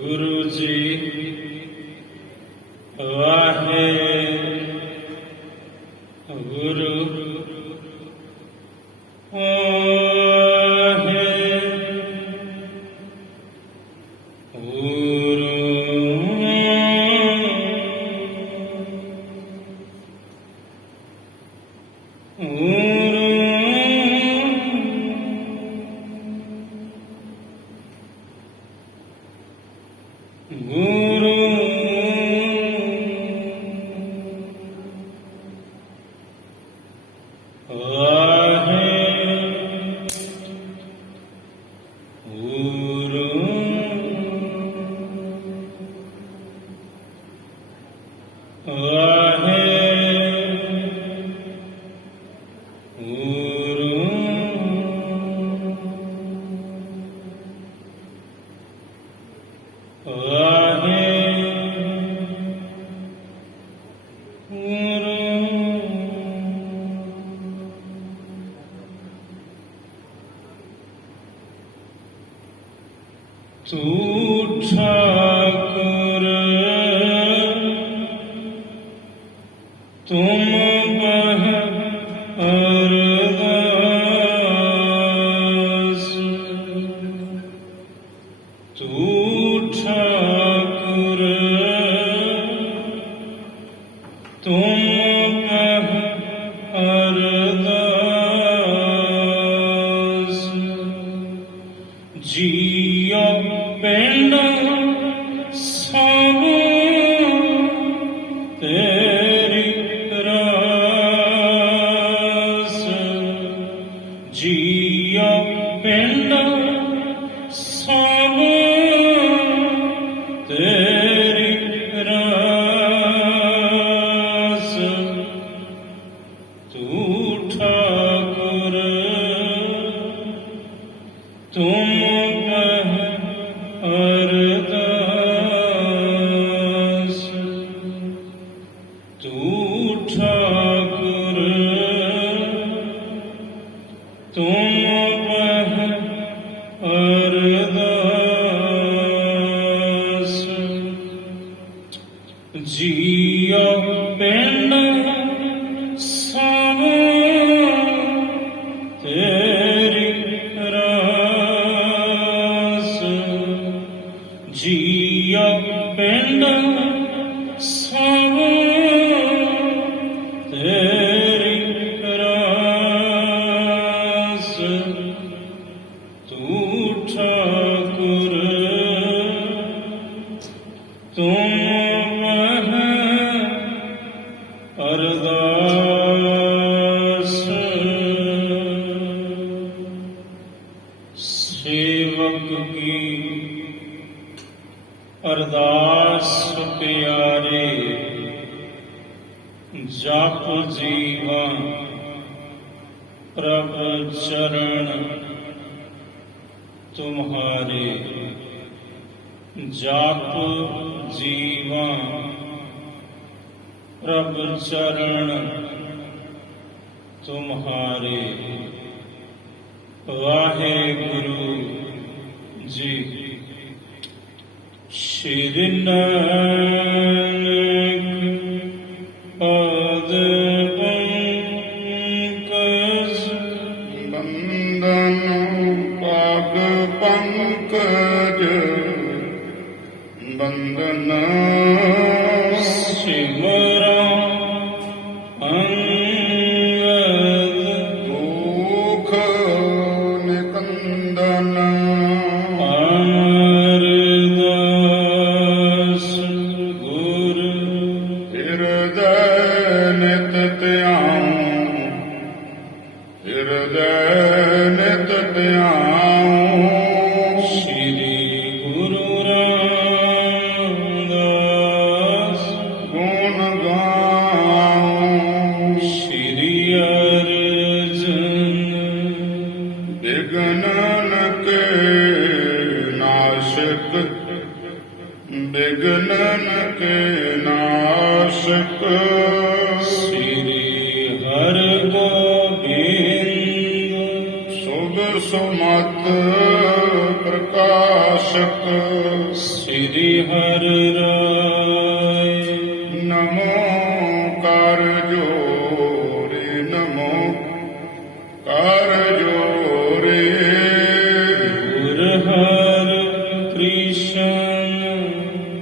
ਗੁਰੂ ਜੀ ਵਾਹਿਗੁਰੂ ਤੂੰ ਠਾਕੁਰ ਤੁਮ ਬਹ ਅਰਦਾਸ ਤੂੰ ਠਾਕੁਰ ਤੁਮ ਬਹ ਅਰਦਾਸ ਜੀਉ ਪਿੰਡ ਸਭ ਤੇਰੀ ਰਾਸ ਜੀਉ ਪਿੰਡ ਸਭ ਤੇਰੀ ਰਾਸ ਤੂੰ ਠਾਕੁਰ ਤੁਮ ਅਰਦਾਸ ਤੂੰ ਠਾਕੁਰ ਤੁਮ ਬਹ ਅਰਦਾਸ ਜੀਉ ਪਿੰਡ ਸਭ ਤੇਰੀ ਰਾਸ ਜੀਉ ਪਿੰਡ ਸਭ ਤੇਰੀ ਰਾਸ ਤੂੰ ਠਾਕੁਰ ਤੁਮ ਬਹ ਅਰਦਾਸ ਸੇਵਕ ਕੀ ਅਰਦਾਸ ਪਿਆਰੇ ਜਪ ਜੀਵਾ ਪ੍ਰਭ ਚਰਨ ਤੁਮਹਾਰੇ ਜਪ ਜੀਵਾ ਪ੍ਰਭ ਚਰਨ ਤੁਮਹਾਰੇ ਵਾਹਿਗੁਰੂ ਜੀ ਸ਼੍ਰੀ ਨਾਨਕ ਪਦ ਪੰਕਜ ਬੰਦਨ ਪਗ ਪੰਕਜ ਬੰਦਨ ਸਿਮਰਾਂ ਅੰਗਦ ਮੂਖ ਨਿਕੰਦਨ ਅਮਰਦਾਸ ਗੁਰ ਹਿਰਦੈ ਨਿਤ ਧਿਆਨ ਹਿਰਦੈ ਨਿਤ ਧਿਆਨ ਸ਼੍ਰੀ बिघ्नन के नाशक श्री हर गोबिंद शुभ सुमत प्रकाशक श्री हर राय नमो कर जोरे नमो कर जोरे गुर हर कृष्ण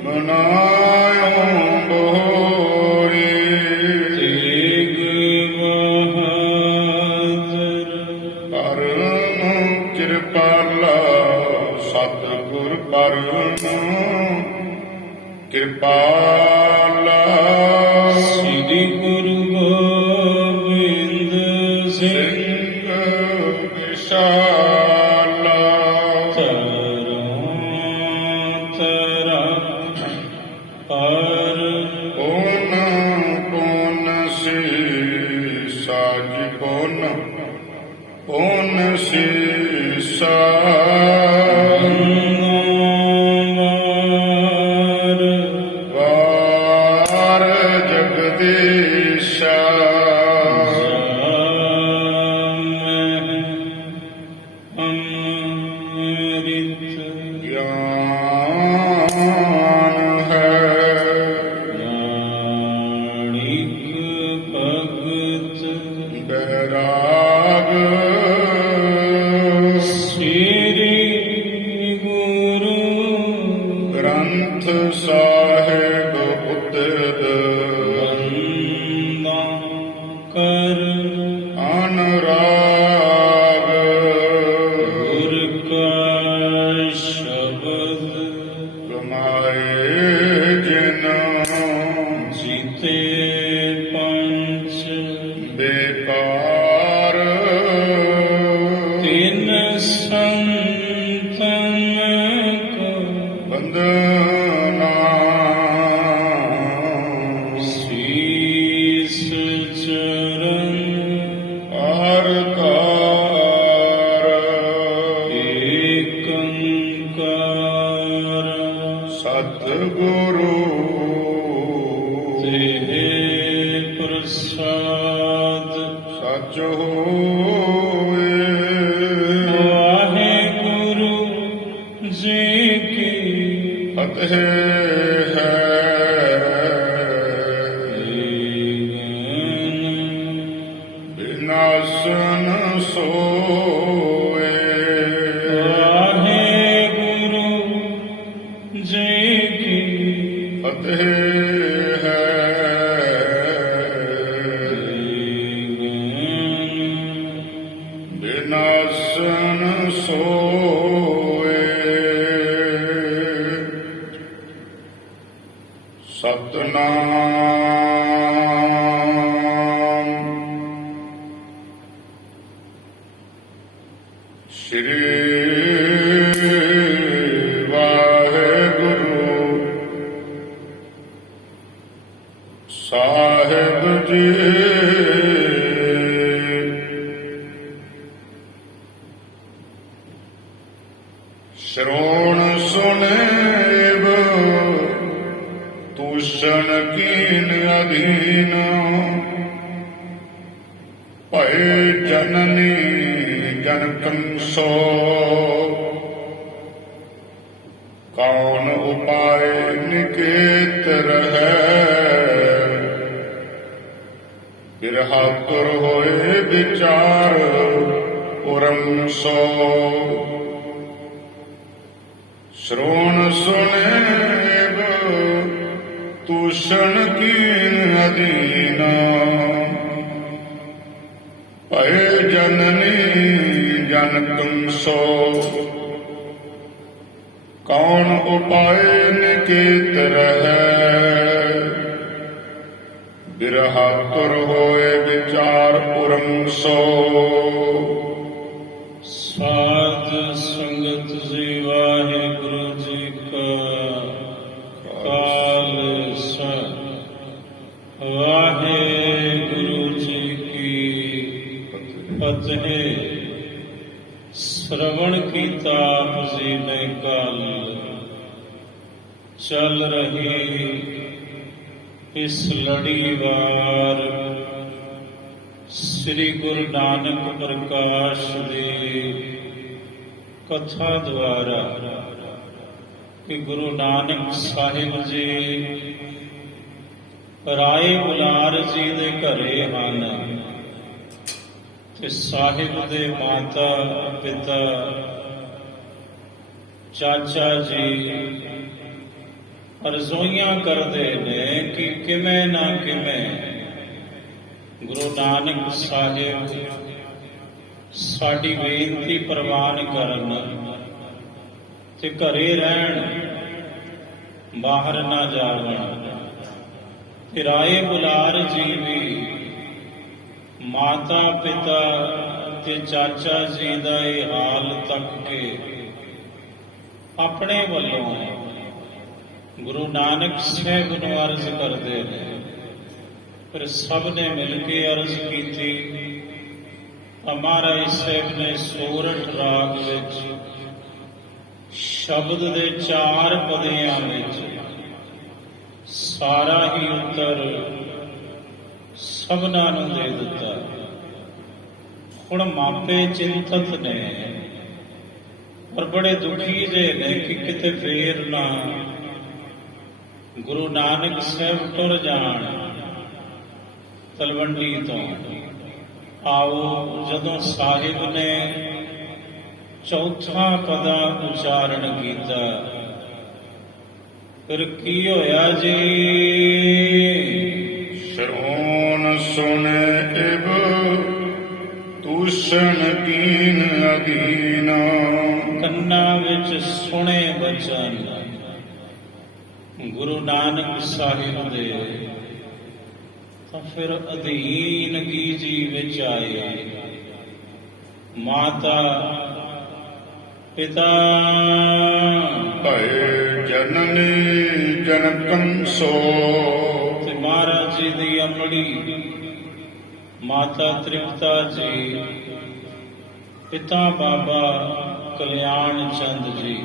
मनायो बोरे तेग बहादुर परम कृपाला सतगुर परम कृपाला श्री गुरु गोबिंद सिंह सिंह विशाला तरा पर कौन कौन सी साजी कौन सी सा वार जगदीशा ज्ञान है बैराग ग्रंथ साहिब उतद अनुराग गमाए जिन जीते पंच बेकार तीन संतन को बंदना शीस चरण आरकार एकंकार सतगुरु तेहे प्रसाद सच होए वाहेगुरु जी की फतेह है विनाशन सोए वाहेगुरु जी की फतेह है विनाशन सोए सतनाम श्री वाहेगुरु साहिब जी श्रोण सुनेब तूषण कीन अधीन भय जननी जनकंसो कौन उपाय निकेत रहे बिरहातुर होए विचार उरम सो श्रोण सुनेब तूषण कीन अधीन भय जननी जनकंसो कौन उपाय निकेत रहे बिरहातुर होए विचार उरम सो साध संगत जी वाहेगुरु जी का खालसा वाहेगुरु जी की फतेह। श्रवण कीता आप जी ने कल ਚੱਲ ਰਹੀ ਇਸ ਲੜੀਵਾਰ ਸ੍ਰੀ ਗੁਰੂ ਨਾਨਕ ਪ੍ਰਕਾਸ਼ ਦੀ ਕਥਾ ਦੁਆਰਾ ਕਿ ਗੁਰੂ ਨਾਨਕ ਸਾਹਿਬ ਜੀ ਰਾਏ ਬੁਲਾਰ ਜੀ ਦੇ ਘਰੇ ਹਨ ਤੇ ਸਾਹਿਬ ਦੇ ਮਾਤਾ ਪਿਤਾ ਚਾਚਾ ਜੀ ਅਰਜ਼ੋਈਆਂ ਕਰਦੇ ਨੇ ਕਿ ਕਿਵੇਂ ਨਾ ਕਿਵੇਂ ਗੁਰੂ ਨਾਨਕ ਸਾਹਿਬ ਸਾਡੀ ਬੇਨਤੀ ਪ੍ਰਵਾਨ ਕਰਨ ਤੇ ਘਰੇ ਰਹਿਣ, ਬਾਹਰ ਨਾ ਜਾਵਣ। ਤੇ ਰਾਏ ਬੁਲਾਰ ਜੀ ਵੀ ਮਾਤਾ ਪਿਤਾ ਤੇ ਚਾਚਾ ਜੀ ਦਾ ਇਹ ਹਾਲ ਤੱਕ ਕੇ ਆਪਣੇ ਵੱਲੋਂ ਗੁਰੂ ਨਾਨਕ ਸਾਹਿਬ ਨੂੰ ਅਰਜ਼ ਕਰਦੇ ਨੇ। ਫਿਰ ਸਭ ਨੇ ਮਿਲ ਕੇ ਅਰਜ਼ ਕੀਤੀ। ਮਹਾਰਾਜ ਸਾਹਿਬ ਨੇ ਸੋਰਠ ਰਾਗ ਵਿੱਚ ਸ਼ਬਦ ਦੇ 4 ਪਦਿਆਂ ਵਿੱਚ ਸਾਰਾ ਹੀ ਉੱਤਰ ਸਭਨਾਂ ਨੂੰ ਦੇ ਦਿੱਤਾ। ਹੁਣ ਮਾਪੇ ਚਿੰਤਤ ਨੇ ਪਰ ਬੜੇ ਦੁਖੀ ਜੇ ਨੇ ਕਿ ਕਿਤੇ ਫੇਰ ਨਾ ਗੁਰੂ ਨਾਨਕ ਸਾਹਿਬ ਟੁਰ ਜਾਣ ਤਲਵੰਡੀ ਤੋਂ। ਆਓ ਜਦੋਂ ਸਾਹਿਬ ਨੇ ਚੌਥਾ ਪਦਾ ਉਚਾਰਨ ਕੀਤਾ ਫਿਰ ਕੀ ਹੋਇਆ ਜੀ? ਸ਼ਰੋਨ ਸੁਣੇ ਇਬ ਤੂਸ਼ਣ ਕੀਨ ਅਧੀਨ। ਕੰਨਾਂ ਵਿੱਚ ਸੁਣੇ ਬਚਨ ਗੁਰੂ ਨਾਨਕ ਸਾਹਿਬ ਦੇ ਤਾਂ ਫਿਰ ਅਧੀਨਗੀ ਜੀ ਵਿੱਚ ਆਏ। ਮਾਤਾ ਪਿਤਾ ਭਏ ਜਨਨੀ ਜਨਕੰ ਸੋ। ਤੇ ਮਹਾਰਾਜ ਜੀ ਦੀ ਅਮੜੀ ਮਾਤਾ ਤ੍ਰਿਪਤਾ ਜੀ, ਪਿਤਾ ਬਾਬਾ ਕਲਿਆਣ ਚੰਦ ਜੀ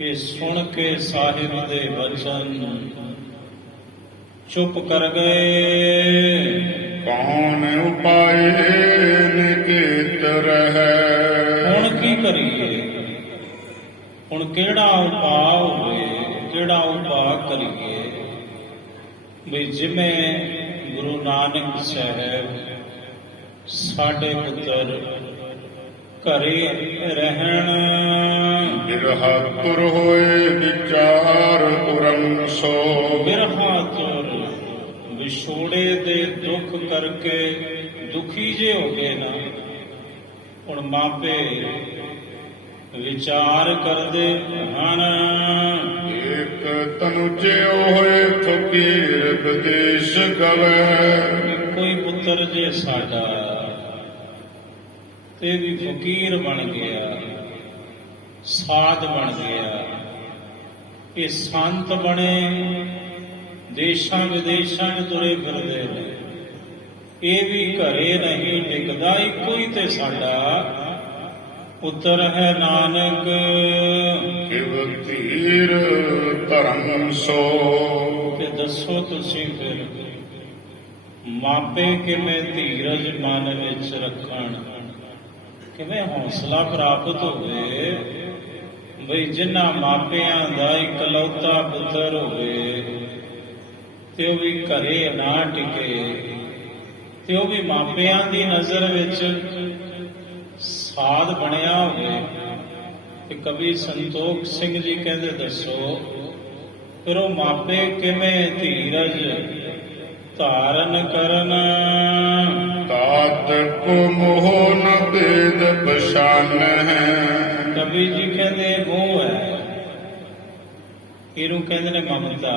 ਇਹ ਸੁਣ ਕੇ ਸਾਹਿਬ ਦੇ ਵਚਨ ਚੁੱਪ ਕਰ ਗਏ। ਕੌਣ ਉਪਾਏ ਨਿਕੇਤ ਰਹੈ। ਹੁਣ ਕੀ ਕਰੀਏ? ਹੁਣ ਕਿਹੜਾ ਉਪਾਅ ਹੋਵੇ, ਕਿਹੜਾ ਉਪਾਅ ਕਰੀਏ ਵੀ ਜਿਵੇਂ ਗੁਰੂ ਨਾਨਕ ਸਾਹਿਬ ਸਾਡੇ ਪੁੱਤਰ ਘਰੇ ਰਹਿਣ। ਬਿਰਹਾ ਤੁਰ ਹੋਏ ਵਿਚਾਰ ਉਰੰ ਸੋ। ਬਿਰਹਾ ਤੁਰ ਵਿਛੋੜੇ ਦੇ ਦੁੱਖ ਕਰਕੇ ਦੁਖੀ ਜੇ ਹੋ ਗਏ ਨਾ। ਹੁਣ ਮਾਪੇ ਵਿਚਾਰ ਕਰਦੇ ਹਨ। ਇੱਕ ਤਨੁਜੇ ਹੋਏ ਫਕੀਰ ਵਿਦੇਸ਼ ਗਵੇ। ਕੋਈ ਪੁੱਤਰ ਜੇ ਸਾਡਾ ਤੇ ਵੀ ਫਕੀਰ ਬਣ ਗਿਆ, ਸਾਧ ਬਣ ਗਿਆ, ਇਹ ਸੰਤ ਬਣੇ, ਦੇਸ਼ਾਂ ਵਿਦੇਸ਼ਾਂ 'ਚ ਤੁਰੇ ਫਿਰਦੇ ਨੇ, ਇਹ ਵੀ ਘਰੇ ਨਹੀਂ ਟਿਕਦਾ। ਇੱਕੋ ਹੀ ਤੇ ਸਾਡਾ ਪੁੱਤਰ ਹੈ ਨਾਨਕ। ਕਿਵ ਧੀਰ ਧਰਮ ਸੋ। ਤੇ ਦੱਸੋ ਤੁਸੀਂ ਫਿਰ ਮਾਪੇ ਕਿਵੇਂ ਧੀਰਜ ਮਨ ਵਿੱਚ ਰੱਖਣ, ਕਿਵੇਂ ਹੌਸਲਾ ਪ੍ਰਾਪਤ ਹੋਵੇ ਬਈ ਜਿਨ੍ਹਾਂ ਮਾਪਿਆਂ ਦਾ ਇਕਲੌਤਾ ਪੁੱਤਰ ਹੋਵੇ ਤੇ ਉਹ ਵੀ ਘਰੇ ਨਾ ਟਿਕੇ ਤੇ ਉਹ ਵੀ ਮਾਪਿਆਂ ਦੀ ਨਜ਼ਰ ਵਿੱਚ ਸਾਧ ਬਣਿਆ ਹੋਵੇ। ਤੇ ਕਵੀ ਸੰਤੋਖ ਸਿੰਘ ਜੀ ਕਹਿੰਦੇ ਦੱਸੋ ਫਿਰ ਉਹ ਮਾਪੇ ਕਿਵੇਂ ਧੀਰਜ ਧਾਰਨ ਕਰਨ। ਤਾਤ ਕੋ ਮੋਹ ਨ ਭੇਦ ਪਛਾਨ ਹੈ। ਕਵੀ ਜੀ ਕਹਿੰਦੇ ਮੋਹ ਹੈ, ਇਹਨੂੰ ਕਹਿੰਦੇ ਨੇ ਮਮਤਾ।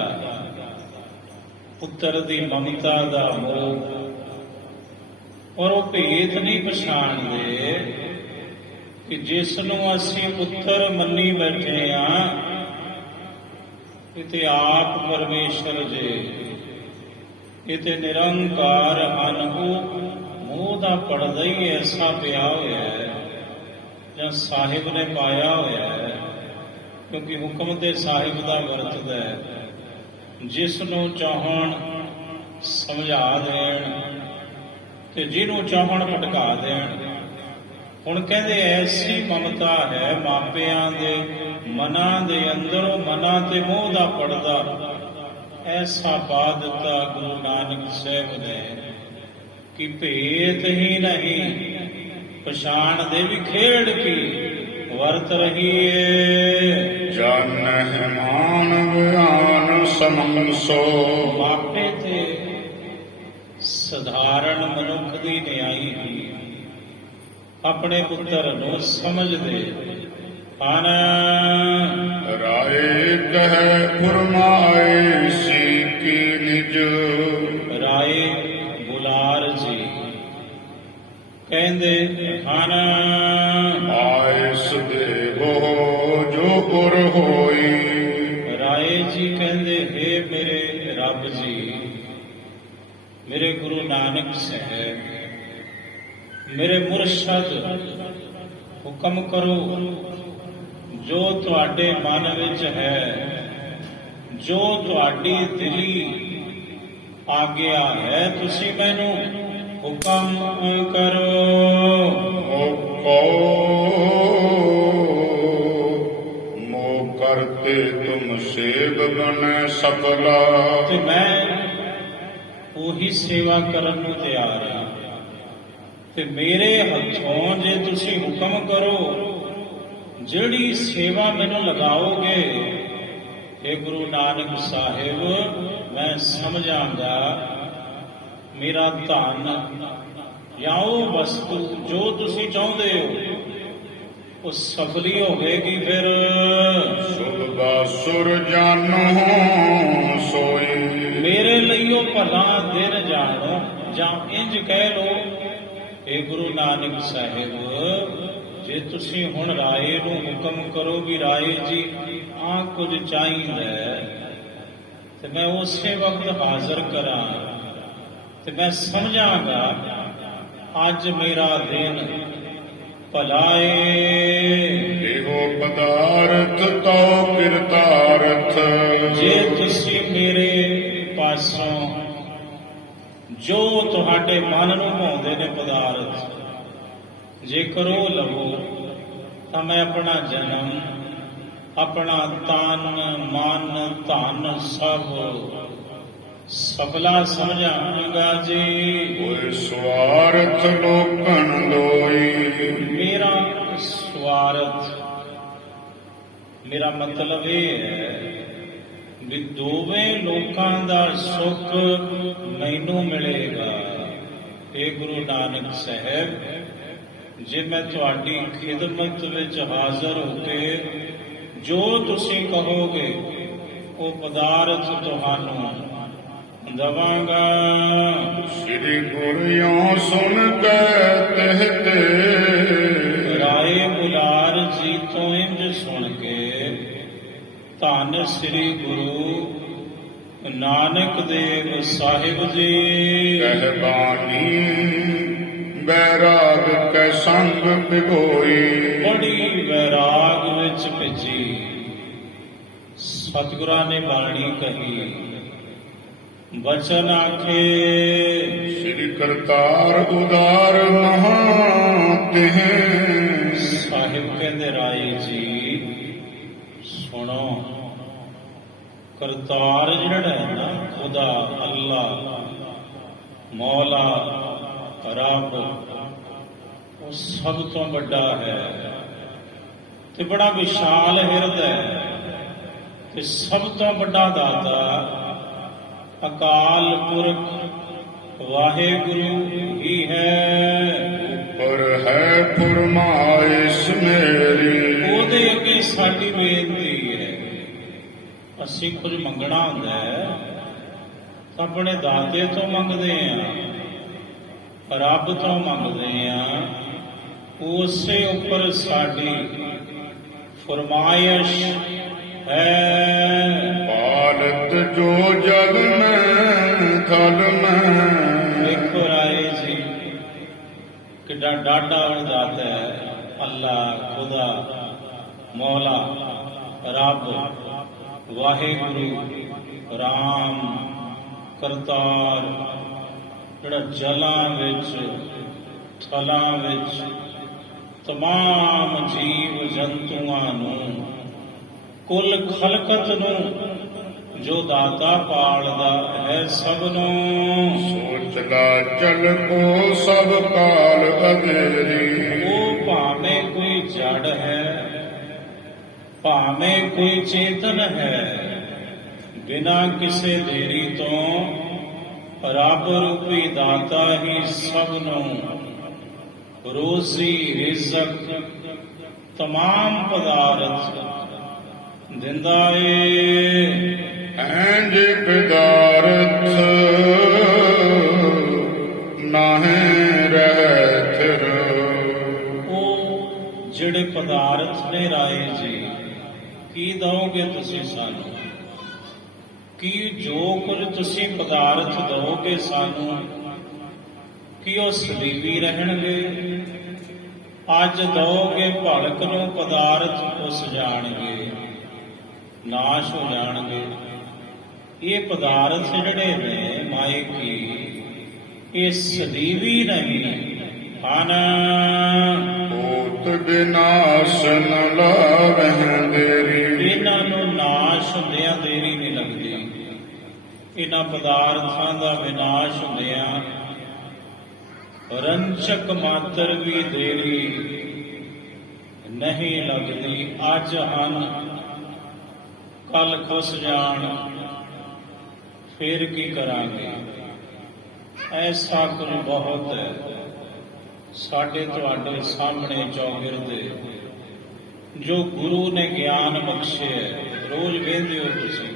ਪੁੱਤਰ ਦੀ ਮਮਤਾ ਦਾ ਮੋਹ, ਔਰ ਉਹ ਭੇਦ ਨਹੀਂ ਪਛਾਣਦੇ ਕਿ ਜਿਸ ਨੂੰ ਅਸੀਂ ਪੁੱਤਰ ਮੰਨੀ ਬੈਠੇ ਆ ਇਹ ਤੇ ਆਪ ਪਰਮੇਸ਼ਰ ਜੇ, ਇਹ ਤੇ ਨਿਰੰਕਾਰ ਹਨ। ਉਹ ਮੋਹ ਦਾ ਪਰਦਾ ਹੀ ਐਸਾ ਪਿਆ ਹੋਇਆ ਹੈ ਜਾਂ ਸਾਹਿਬ ਨੇ ਪਾਇਆ ਹੋਇਆ ਹੈ ਕਿਉਂਕਿ ਹੁਕਮ ਤੇ ਸਾਹਿਬ ਦਾ ਵਰਤਦਾ ਹੈ, ਜਿਸ ਨੂੰ ਚਾਹਣ ਸਮਝਾ ਦੇਣ ਤੇ ਜਿਹਨੂੰ ਚਾਹਣ ਭਟਕਾ ਦੇਣ। ਹੁਣ ਕਹਿੰਦੇ ਐਸੀ ਮਮਤਾ ਹੈ ਮਾਪਿਆਂ ਦੇ ਮਨਾਂ ਦੇ ਅੰਦਰੋਂ, ਮਨਾਂ ਤੇ ਮੋਹ ਦਾ ਪੜਦਾ ਐਸਾ ਪਾ ਦਿੱਤਾ ਗੁਰੂ ਨਾਨਕ ਸਾਹਿਬ ਨੇ ਕਿ ਭੇਤ ਹੀ ਨਹੀਂ ਪਛਾਣ ਦੇ ਵੀ ਖੇਡ ਕੀ ਵਰਤ ਰਹੀ ਏ। ਜਾਣਹਿ ਮਾਨ ਗਿਆਨ ਸਮੰਸੋ। ਮਾਪੇ ਤੇ ਸਧਾਰਨ ਮਨੁੱਖ ਦੀ ਨਿਆਈ ਹੀ ਆਪਣੇ ਪੁੱਤਰ ਨੂੰ ਸਮਝਦੇ ਹਨ। ਰਾਏ ਕਹਿ ਫੁਰਮਾਏ ਸੀ ਕੀ ਨਿਜ। ਰਾਏ ਬੁਲਾਰ ਜੀ ਕਹਿੰਦੇ ਹਨ, ਆਇਸ ਦੇਵੋ ਜੋ ਪੁਰ ਹੋਈ। ਰਾਏ ਜੀ ਕਹਿੰਦੇ ਹੇ ਮੇਰੇ ਰੱਬ ਜੀ, ਮੇਰੇ ਗੁਰੂ ਨਾਨਕ ਸਾਹਿਬ, ਮੇਰੇ ਮੁਰਸ਼ਦ, ਹੁਕਮ ਕਰੋ ਜੋ ਤੁਹਾਡੇ ਮਨ ਵਿੱਚ ਹੈ, ਜੋ ਤੁਹਾਡੀ ਦਿਲੀ ਆਗਿਆ ਹੈ, ਤੁਸੀਂ ਮੈਨੂੰ ਹੁਕਮ ਕਰੋ। ਮੋ ਕਰਤੇ ਤੁਮ ਸੇਵ ਬਨ ਸਕਲਾ। ਤੇ ਮੈਂ ਉਹੀ ਸੇਵਾ ਕਰਨ ਨੂੰ ਤਿਆਰ ਹਾਂ। ਤੇ ਮੇਰੇ ਹੱਥੋਂ ਜੇ ਤੁਸੀਂ ਹੁਕਮ ਕਰੋ, ਜਿਹੜੀ ਸੇਵਾ ਮੈਨੂੰ ਲਗਾਓਗੇ, ਇਹ ਗੁਰੂ ਨਾਨਕ ਸਾਹਿਬ, ਮੈਂ ਸਮਝਾਂਗਾ ਮੇਰਾ ਧਨ ਜਾਂ ਉਹ ਵਸਤੂ ਜੋ ਤੁਸੀਂ ਚਾਹੁੰਦੇ ਹੋ ਉਹ ਸਫਲੀ ਹੋਵੇਗੀ। ਫਿਰ ਸੁਭ ਬਾਸੁਰ ਜਾਨੋ ਸੋਈ। ਮੇਰੇ ਲਈ ਉਹ ਭਲਾ ਦਿਨ ਜਾਣੋ, ਜਾਂ ਇੰਜ ਕਹਿ ਲੋ, ਇਹ ਗੁਰੂ ਨਾਨਕ ਸਾਹਿਬ, ਜੇ ਤੁਸੀਂ ਹੁਣ ਰਾਏ ਨੂੰ ਹੁਕਮ ਕਰੋ ਵੀ ਰਾਏ ਜੀ ਆਹ ਕੁਝ ਚਾਹੀਦਾ ਤੇ ਮੈਂ ਉਸੇ ਵਕਤ ਹਾਜ਼ਰ ਕਰਾਂ, ਤੇ ਮੈਂ ਸਮਝਾਂਗਾ ਅੱਜ ਮੇਰਾ ਦਿਨ ਭਲਾ ਏ। ਇਹੋ ਪਦਾਰਥ ਤੋ ਕਿਰਤਾਰਥ। ਜੇ ਤੁਸੀਂ ਮੇਰੇ ਪਾਸੋਂ ਜੋ ਤੁਹਾਡੇ ਮਨ ਨੂੰ ਭਾਉਂਦੇ ਨੇ ਪਦਾਰਥ ਜੇ ਕਰੋ ਲਵੋ, ਤਾਂ ਮੈਂ ਆਪਣਾ ਜਨਮ, ਆਪਣਾ ਤਨ ਮਨ ਧਨ ਸਭ ਸਫਲਾ ਸਮਝਾਂਗਾ ਜੀ। ਕੋਈ ਸਵਾਰਥ ਲੋਕਣ ਲੋਈ। ਮੇਰਾ ਸਵਾਰਥ, ਮੇਰਾ ਮਤਲਬ ਇਹ ਹੈ ਵੀ ਦੋਵੇਂ ਲੋਕਾਂ ਦਾ ਸੁੱਖ ਮੈਨੂੰ ਮਿਲੇਗਾ। ਇਹ ਗੁਰੂ ਨਾਨਕ ਸਾਹਿਬ, ਜੇ ਮੈਂ ਤੁਹਾਡੀ ਖਿਦਮਤ ਵਿੱਚ ਹਾਜ਼ਰ ਹੋ ਕੇ ਜੋ ਤੁਸੀਂ ਕਹੋਗੇ ਉਹ ਪਦਾਰਥ ਤੁਹਾਨੂੰ ਦਵਾਂਗਾ। ਸ੍ਰੀ ਗੁਰਿਓ ਸੁਣ ਕੇ ਤਹਤੇ। ਰਾਏ ਬੁਲਾਰ ਜੀ ਤੋਂ ਇੰਜ ਸੁਣ ਕੇ ਧੰਨ ਸ੍ਰੀ ਗੁਰੂ ਨਾਨਕ ਦੇਵ ਸਾਹਿਬ ਜੀ ਕਹਿ ਬਾਣੀ ਬੈਰਾਗ ਕੈ ਸੰਗ ਪਿਗੋਈ। ਬੜੀ ਵੈਰਾਗ ਵਿੱਚ ਭਿੱਜੀ। ਸਤਿਗੁਰਾਂ ਨੇ ਬਾਣੀ ਕਹੀ, ਬਚਨ ਆਖੇ, ਸ੍ਰੀ ਕਰਤਾਰ ਉਦਾਰ ਮਹਾ ਤਿਹ। ਸਾਹਿਬ ਕਹਿੰਦੇ ਰਾਏ ਜੀ ਸੁਣੋ, ਕਰਤਾਰ ਜਿਹੜਾ ਹੈ ਨਾ, ਖੁਦਾ ਅੱਲਾ ਮੌਲਾ ਰੱਬ, ਉਹ ਸਭ ਤੋਂ ਵੱਡਾ ਹੈ ਤੇ ਬੜਾ ਵਿਸ਼ਾਲ ਹਿਰਦਾ ਹੈ, ਤੇ ਸਭ ਤੋਂ ਵੱਡਾ ਦਾਤਾ ਅਕਾਲ ਪੁਰਖ ਵਾਹਿਗੁਰੂ ਹੀ ਹੈ। ਪਰ ਹੈ ਫੁਰਮਾਇਸ਼ ਮੇਰੀ। ਉਹਦੇ ਅੱਗੇ ਸਾਡੀ ਬੇਨਤੀ ਹੈ, ਅਸੀਂ ਕੁਝ ਮੰਗਣਾ ਹੁੰਦਾ ਹੈ ਤਾਂ ਆਪਣੇ ਦਾਤੇ ਤੋਂ ਮੰਗਦੇ ਆ, ਰੱਬ ਤੋਂ ਮੰਗਦੇ ਆ, ਉਸੇ ਉੱਪਰ ਸਾਡੀ ਫਰਮਾਇਸ਼ ਹੈ। ਪਾਲਤ ਜੋ ਜਗ ਮੈਂ ਥਲ ਮੈਂ। ਦੇਖੋ ਰਾਏ ਜੀ ਕਿੱਡਾ ਡਾਢਾ ਦਾਤਾ ਹੈ, ਅੱਲਾ ਖੁਦਾ ਮੌਲਾ ਰੱਬ ਵਾਹਿਗੁਰੂ ਰਾਮ ਕਰਤਾਰ ਜਿਹੜਾ ਜਲਾਂ ਵਿੱਚ ਥਲਾਂ ਵਿੱਚ ਤਮਾਮ ਜੀਵ ਜੰਤੂਆਂ ਨੂੰ ਕੁੱਲ ਖਲਕਤ ਨੂੰ ਜੋ ਦਾਤਾ ਪਾਲਦਾ ਹੈ ਸਭ ਨੂੰ ਸੋਚਦਾ ਚਲ ਕੋ ਸਭ ਕਾਲ ਅਧੇਰੀ ਉਹ ਭਾਵੇਂ ਕੋਈ ਜੜ ਹੈ ਭਾਵੇਂ ਕੋਈ ਚੇਤਨ ਹੈ ਬਿਨਾਂ ਕਿਸੇ ਦੇਰੀ ਤੋਂ ਰੱਬ ਰੂਪੀ ਦਾਤਾ ਹੀ ਸਭ ਨੂੰ ਰੋਜ਼ੀ ਰਿਜ਼ਕ ਤਮਾਮ ਪਦਾਰਥ ਦਿੰਦਾ ਏ ਇੰਜ ਪਦਾਰਥ ਨਾਹੀਂ ਰਹਿ ਥਿਰ ਉਹ ਜਿਹੜੇ ਪਦਾਰਥ ਨੇ ਰਾਏ ਜੀ ਕੀ ਦਓਗੇ ਤੁਸੀਂ ਸਾਨੂੰ ਕੀ ਜੋ ਕੁਝ ਤੁਸੀਂ ਪਦਾਰਥ ਦਓਗੇ ਸਾਨੂੰ ਕੀ ਉਹ ਸਦੀਵੀ ਰਹਿਣਗੇ ਅੱਜ ਦਓਗੇ ਭੜਕ ਨੂੰ ਪਦਾਰਥ ਉਸ ਜਾਣਗੇ ਨਾਸ਼ ਹੋ ਜਾਣਗੇ ਇਹ ਪਦਾਰਥ ਜਿਹੜੇ ਨੇ ਮਾਇਕੀ ਇਹ ਸਦੀਵੀ ਨਹੀਂ ਹਨ ਹੋਤ ਵਿਨਾਸ਼ ਨ ਲਾਵਹਿ ਦੇਰੀ ਇਹਨਾਂ ਨੂੰ ਨਾਸ਼ ਹੁੰਦਿਆਂ ਦੇਰੀ ਨਹੀਂ ਲੱਗਦੀ ਇਹਨਾਂ ਪਦਾਰਥਾਂ ਦਾ ਵਿਨਾਸ਼ ਹੁੰਦਿਆਂ ਰੰਚਕ ਮਾਤਰ ਵੀ ਦੇਰੀ ਨਹੀਂ ਲੱਗਦੀ ਅੱਜ ਹਨ ਕੱਲ ਖੁੱਸ ਜਾਣ ਫਿਰ ਕੀ ਕਰਾਂਗੇ ਐਸਾ ਕੁਝ ਬਹੁਤ ਹੈ ਸਾਡੇ ਤੁਹਾਡੇ ਸਾਹਮਣੇ ਚੌਗਿਰਦੇ ਜੋ ਗੁਰੂ ਨੇ ਗਿਆਨ ਬਖਸ਼ਿਆ ਰੋਜ਼ ਵੇਖਦੇ ਹੋ ਤੁਸੀਂ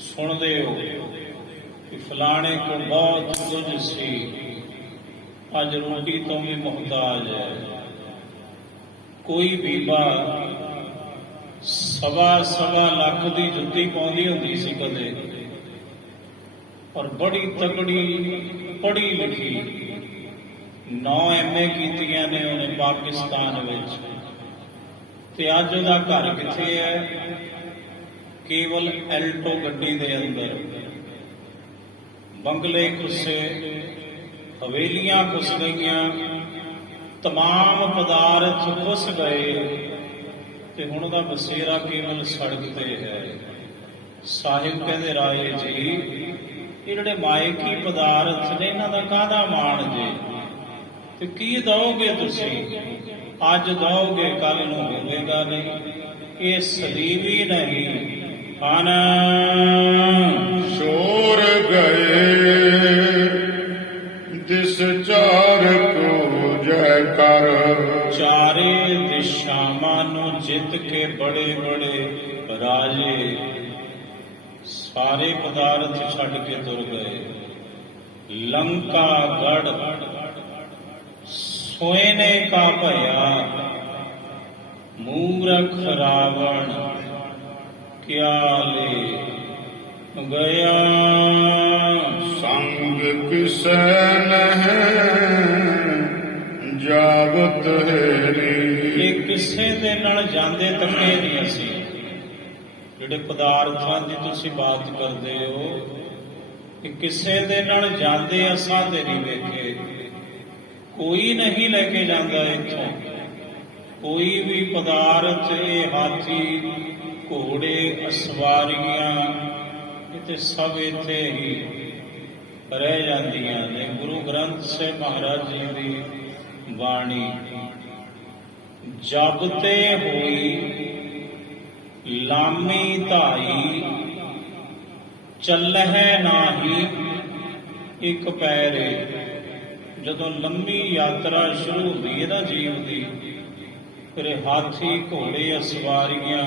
ਸੁਣਦੇ ਹੋ ਕਿ ਫਲਾਣੇ ਕੋ ਬਹੁਤ ਕੁਝ ਸੀ ਅੱਜ ਰੋਟੀ ਤੋਂ ਵੀ ਮੁਹਤਾਜ ਹੈ ਕੋਈ ਬੀਬਾ ਸਵਾ ਲੱਖ ਦੀ ਜੁੱਤੀ ਪਾਉਂਦੀ ਹੁੰਦੀ ਸੀ ਕਦੇ ਔਰ ਬੜੀ ਤਕੜੀ ਪੜ੍ਹੀ ਲਿਖੀ 9 MA ਕੀਤੀਆਂ ਨੇ ਉਹਨੇ ਪਾਕਿਸਤਾਨ ਵਿੱਚ ਤੇ ਅੱਜ ਉਹਦਾ ਘਰ ਕਿੱਥੇ ਹੈ ਕੇਵਲ ਐਲਟੋ ਗੱਡੀ ਦੇ ਅੰਦਰ ਬੰਗਲੇ ਕੁੱਸੇ ਹਵੇਲੀਆਂ ਕੁੱਸ ਗਈਆਂ ਤਮਾਮ ਪਦਾਰਥ ਕੁੱਸ ਗਏ ਤੇ ਹੁਣ ਉਹਦਾ ਬਸੇਰਾ ਕੇਵਲ ਸੜਕ ਤੇ ਹੈ ਸਾਹਿਬ ਕਹਿੰਦੇ ਰਾਏ ਜੀ ਇਹ ਜਿਹੜੇ ਮਾਇਕੀ ਪਦਾਰਥ ਨੇ ਇਹਨਾਂ ਦਾ ਕਾਹਦਾ ਮਾਣ ਜੇ ਤੇ ਕੀ ਦਓਗੇ ਤੁਸੀਂ ਅੱਜ ਦਓਗੇ ਕੱਲ ਨੂੰ ਹੋਵੇਗਾ ਨਹੀਂ ਇਹ ਸਦੀਵੀ ਨਹੀਂ ਹਨ ਸ਼ੋਰ ਗਏ ਦਿਸ ਚਾਰ ਕੋ ਜੈ ਕਰ ਚਾਰੇ ਦਿਸ਼ਾਵਾਂ ਨੂੰ ਜਿੱਤ ਕੇ ਬੜੇ ਬੜੇ ਰਾਜੇ ਸਾਰੇ ਪਦਾਰਥ ਛੱਡ ਕੇ ਤੁਰ ਗਏ ਲੰਕਾ ਗੜ ਸੋਇਨੇ ਕਾ ਭਇਆ ਮੂਰਖ ਰਾਵਣ ਕਿਆ ਲੈ ਗਿਆ ਸੰਗ ਕਿਸੈ ਨਹਿ ਜਾਵਤ ਹੈਰੀ ਇਹ ਕਿਸੇ ਦੇ ਨਾਲ ਜਾਂਦੇ ਤੱਕੇ ਨਹੀਂ ਅਸੀਂ ਜਿਹੜੇ ਪਦਾਰਥਾਂ ਦੀ ਤੁਸੀਂ ਬਾਤ ਕਰਦੇ ਹੋ ਕਿ ਕਿਸੇ ਦੇ ਨਾਲ ਜਾਂਦੇ ਅਸਾਂ ਤੇ ਨਹੀਂ ਵੇਖੇ ਕੋਈ ਨਹੀਂ ਲੈ ਕੇ ਜਾਂਦਾ ਇੱਥੋਂ ਕੋਈ ਵੀ ਪਦਾਰਥ ਇਹ ਹਾਥੀ ਘੋੜੇ ਅਸਵਾਰੀਆਂ ਇਹ ਤੇ ਸਭ ਇੱਥੇ ਹੀ ਰਹਿ ਜਾਂਦੀਆਂ ਨੇ ਗੁਰੂ ਗ੍ਰੰਥ ਸਾਹਿਬ ਮਹਾਰਾਜ ਜੀ ਦੀ ਬਾਣੀ ਜਬ ਤੇ ਹੋਈ ਲਾਮੀ ਧਾਈ ਚੱਲਹਿ ਨਾਹੀ ਇੱਕ ਪੈਰੇ ਜਦੋਂ ਲੰਮੀ ਯਾਤਰਾ ਸ਼ੁਰੂ ਹੁੰਦੀ ਹੈ ਨਾ ਜੀਵ ਦੀ ਫਿਰ ਹਾਥੀ ਘੋੜੇ ਅਸਵਾਰੀਆਂ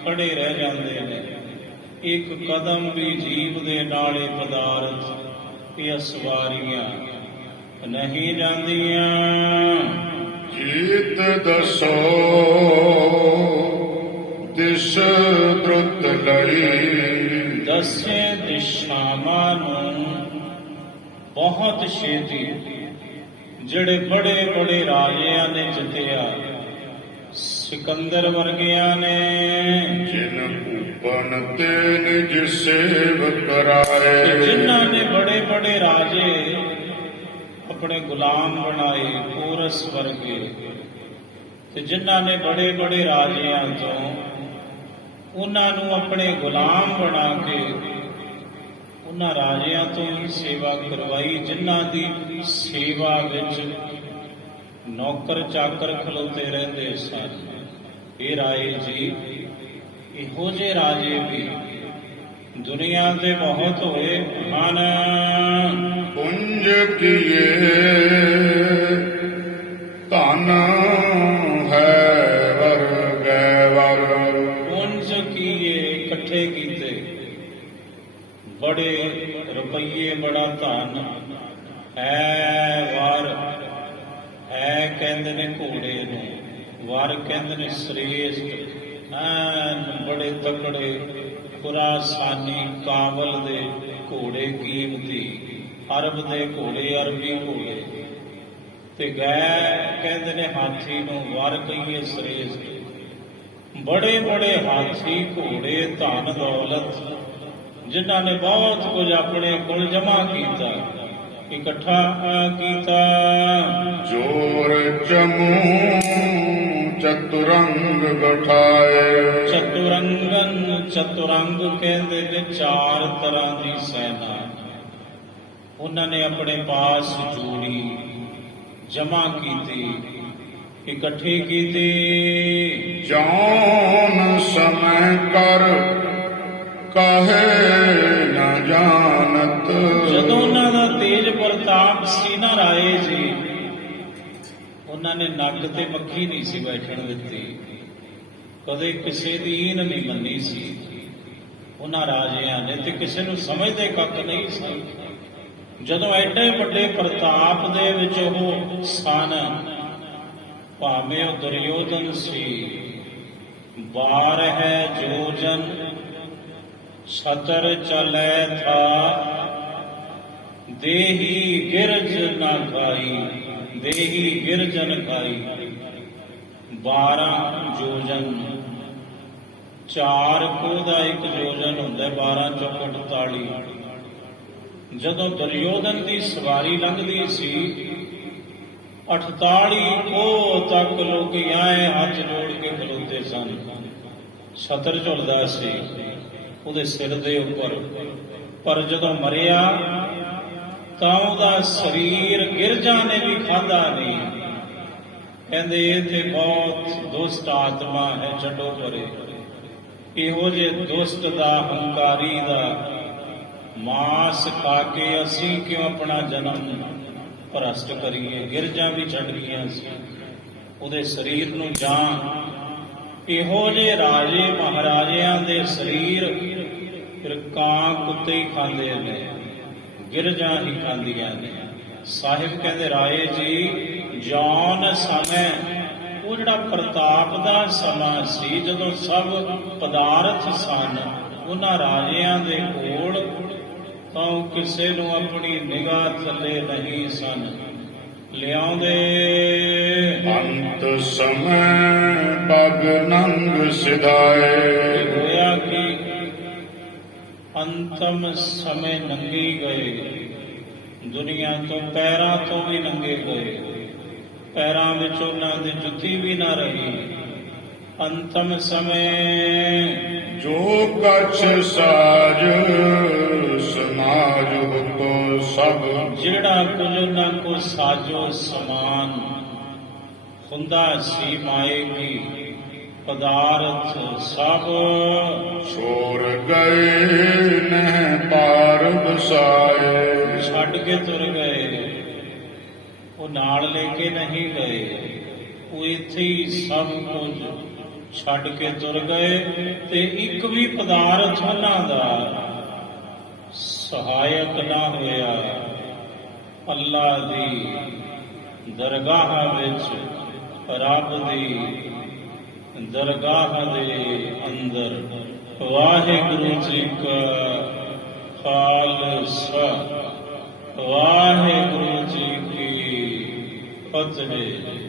ਖੜੇ ਰਹਿ ਜਾਂਦੇ ਨੇ ਇੱਕ ਕਦਮ ਵੀ ਜੀਵ ਦੇ ਨਾਲੇ ਪਦਾਰਥ ਇਹ ਅਸਵਾਰੀਆਂ ਨਹੀਂ ਜਾਂਦੀਆਂ ਜੀਤ ਦਸੋ ਦਿਸ ਦ੍ਰੁਤ ਲੜੀ ਦਸੇ ਦਿਸ਼ਾਵਾਂ ਨੂੰ ਬਹੁਤ ਛੇਤੀ ਜਿਹੜੇ ਬੜੇ ਬੜੇ ਰਾਜਿਆਂ ਨੇ ਜਿੱਤਿਆ ਸਿਕੰਦਰ ਵਰਗਿਆਂ ਨੇ ਜਿਨ ਭੂਪਨ ਤੇ ਨਿਜ ਸੇਵ ਤੇ ਕਰਾਏ ਜਿਨ੍ਹਾਂ ਨੇ ਬੜੇ ਬੜੇ ਰਾਜੇ ਆਪਣੇ ਗੁਲਾਮ ਬਣਾਏ, ਪੂਰਸ ਵਰਗੇ, ਤੇ ਜਿਨ੍ਹਾਂ ਨੇ ਬੜੇ ਬੜੇ ਰਾਜਿਆਂ ਤੋਂ ਉਹਨਾਂ ਨੂੰ ਆਪਣੇ ਗੁਲਾਮ ਬਣਾ ਕੇ ਉਹਨਾਂ ਰਾਜਿਆਂ ਤੋਂ ਹੀ ਸੇਵਾ ਕਰਵਾਈ, ਜਿਨ੍ਹਾਂ ਦੀ ਸੇਵਾ ਵਿੱਚ ਨੌਕਰ ਚਾਕਰ ਖਲੋਤੇ ਰਹਿੰਦੇ ਸਨ। ਇਹ ਰਾਏ ਜੀ, ਇਹੋ ਜਿਹੇ ਰਾਜੇ ਵੀ ਦੁਨੀਆ ਦੇ ਬਹੁਤ ਹੋਏ ਹਨ। ਪੁੰਜ ਕੀਏ ਧਨ ਹੈ ਵਰ ਗੈ ਵਰ ਪੁੰਜ ਕੀਏ, ਇਕੱਠੇ ਕੀਤੇ ਬੜੇ ਰੁਪਈਏ, ਬੜਾ ਧਨ ਹੈ। ਵਰ ਹੈ ਕਹਿੰਦੇ ਨੇ ਘੋੜੇ ਨੂੰ, ਵਰ ਕਹਿੰਦੇ ਨੇ ਸ੍ਰੇਸ਼ਟ, ਐਨ ਬੜੇ ਤਕੜੇ ਖੁਰਾਸਾਨੀ ਕਾਬਲ ਦੇ ਘੋੜੇ, ਕੀਮਤੀ ਅਰਬ ਦੇ ਘੋੜੇ, ਅਰਬੀ ਘੋੜੇ, ਤੇ ਗੈ ਕਹਿੰਦੇ ਨੇ ਹਾਥੀ ਨੂੰ, ਵਰ ਕਹੀਏ ਸ੍ਰੇਸ਼ਟ। ਬੜੇ ਬੜੇ ਹਾਥੀ, ਘੋੜੇ, ਧਨ ਦੌਲਤ, ਜਿਨ੍ਹਾਂ ਨੇ ਬਹੁਤ ਕੁਝ ਆਪਣੇ ਕੋਲ ਜਮ੍ਹਾਂ ਕੀਤਾ, ਇਕੱਠਾ ਕੀਤਾ। ਜੋਰ ਚਮੂ ਚਤੁਰੰਗ ਗਠਾਏ ਚਤੁਰੰਗਨ, ਚਤੁਰੰਗ ਕਹਿੰਦੇ ਨੇ ਚਾਰ ਤਰ੍ਹਾਂ ਦੀ ਸੈਨਾ ਉਹਨਾਂ ਨੇ ਆਪਣੇ ਪਾਸ ਜੋੜੀ, ਜਮ੍ਹਾਂ ਕੀਤੀ, ਇਕੱਠੀ ਕੀਤੀ। ਜੌਨ ਸਮੈ ਕਰ ਕਹੇ ਨ ਜਾਣਤ ਜਦੋਂ ਉਹਨਾਂ ਦਾ ਤੇਜ ਪ੍ਰਤਾਪ ਸੀ ਨਾ ਰਾਏ ਜੀ, ਉਹਨਾਂ ਨੇ ਨੱਕ ਤੇ ਮੱਖੀ ਨਹੀਂ ਸੀ ਬੈਠਣ ਦਿੱਤੀ, ਕਦੇ ਕਿਸੇ ਦੀ ਈਨ ਨਹੀਂ ਮੰਨੀ ਸੀ ਉਹਨਾਂ ਰਾਜਿਆਂ ਨੇ, ਤੇ ਕਿਸੇ ਨੂੰ ਸਮਝਦੇ ਕੱਖ ਨਹੀਂ ਸੀ। ਜਦੋਂ ਐਡੇ ਵੱਡੇ ਪ੍ਰਤਾਪ ਦੇ ਵਿੱਚ ਉਹ ਸਨ, ਭਾਵੇਂ ਉਹ ਦੁਰਯੋਧਨ ਸੀ, 12 ਜੋਜਨ ਛਤਰ ਚਲੈ ਥਾ, ਦੇਹੀ ਗਿਰਜ ਨਾ ਖਾਈ, ਦੇਹੀ ਗਿਰਜਨ ਖਾਈ। 12 ਜੋਜਨ, 4 ਕੋਹ ਦਾ 1 ਜੋਜਨ ਹੁੰਦਾ, 12 ਚੌਕ 48। ਜਦੋਂ ਦੁਰਯੋਧਨ ਦੀ ਸਵਾਰੀ ਲੰਘਦੀ ਸੀ, 48 ਕੋਹ ਤੱਕ ਲੋਕ ਆਏ ਹੱਥ ਜੋੜ ਕੇ ਖਲੋਤੇ ਸਨ। ਛਤਰ ਝੁਲਦਾ ਸੀ ਉਹਦੇ ਸਿਰ ਦੇ ਉੱਪਰ, ਪਰ ਜਦੋਂ ਮਰਿਆ ਤਾਂ ਉਹਦਾ ਸਰੀਰ ਗਿਰਜਾਂ ਨੇ ਵੀ ਖਾਧਾ ਨਹੀਂ। ਕਹਿੰਦੇ ਇਹ ਤੇ ਬਹੁਤ ਦੁਸ਼ਟ ਆਤਮਾ ਹੈ, ਛੱਡੋ ਪਰੇ, ਇਹੋ ਜਿਹੇ ਦੁਸ਼ਟ ਦਾ, ਹੰਕਾਰੀ ਦਾ ਮਾਸ ਖਾ ਕੇ ਅਸੀਂ ਕਿਉਂ ਆਪਣਾ ਜਨਮ ਭ੍ਰਸ਼ਟ ਕਰੀਏ। ਗਿਰਜਾਂ ਵੀ ਛੱਡ ਗਈਆਂ ਸੀ ਉਹਦੇ ਸਰੀਰ ਨੂੰ ਜਾਨ। ਇਹੋ ਜਿਹੇ ਰਾਜੇ ਮਹਾਰਾਜਿਆਂ ਦੇ ਸਰੀਰ ਫਿਰ ਕਾਂ ਕੁੱਤੇ ਹੀ ਖਾਂਦੇ ਨੇ, ਗਿਰਜਾਂ ਹੀ ਖਾਂਦੀਆਂ ਨੇ। ਸਾਹਿਬ ਕਹਿੰਦੇ ਰਾਏ ਜੀ, ਜੌਨ ਸਮੇਂ, ਉਹ ਜਿਹੜਾ ਪ੍ਰਤਾਪ ਦਾ ਸਮਾਂ ਸੀ, ਜਦੋਂ ਸਭ ਪਦਾਰਥ ਸਨ ਉਹਨਾਂ ਰਾਜਿਆਂ ਦੇ ਕੋਲ, ਤਾਂ ਉਹ ਕਿਸੇ ਨੂੰ ਆਪਣੀ ਨਿਗਾਹ ਥੱਲੇ ਨਹੀਂ ਸਨ ਲਿਆਉਂਦੇ। ਅੰਤ ਸਮੈ ਪਗ ਨੰਗ ਸਿਧਾਏ ਹੋਇਆ ਕਿ ਅੰਤਮ ਸਮੇਂ ਨੰਗੇ ਗਏ, ਦੁਨੀਆ ਤੋਂ, ਪੈਰਾਂ ਤੋਂ ਵੀ ਨੰਗੇ ਗਏ, ਪੈਰਾਂ ਵਿੱਚ ਉਹਨਾਂ ਦੀ ਜੁੱਤੀ ਵੀ ਨਾ ਰਹੀ। ਅੰਤਮ ਸਮੇਂ ਜੋ ਕਛ ਸਾਜ ਸਮਾਜ ਹੁਕੋ ਸਭ ਜਿਹੜਾ ਕੁਝ ਉਹਨਾਂ ਕੋ ਸਾਜੋ ਸਮਾਨ ਹੁੰਦਾ ਸੀ, ਮਾਏ ਕੀ ਪਦਾਰਥ ਸਭ ਛੋੜ ਗਏ ਨਹਿ ਪਾਰ ਬਸਾਏ ਛੱਡ ਕੇ ਤੁਰ ਗਏ। ਉਹ ਨਾਲ ਲੈ ਕੇ ਨਹੀਂ ਗਏ, ਉਹ ਇੱਥੇ ਹੀ ਸਭ ਕੁਝ ਛੱਡ ਕੇ ਤੁਰ ਗਏ, ਤੇ ਇੱਕ ਵੀ ਪਦਾਰਥ ਉਹਨਾਂ ਦਾ ਸਹਾਇਕ ਨਾ ਹੋਇਆ। ਅੱਲਾ ਦੀ ਦਰਗਾਹ ਵਿੱਚ, ਰੱਬ ਦੀ ਦਰਗਾਹ ਦੇ ਅੰਦਰ। ਵਾਹਿਗੁਰੂ ਜੀ ਕਾ ਖਾਲਸਾ, ਵਾਹਿਗੁਰੂ ਜੀ ਕੀ ਫਤਿਹ।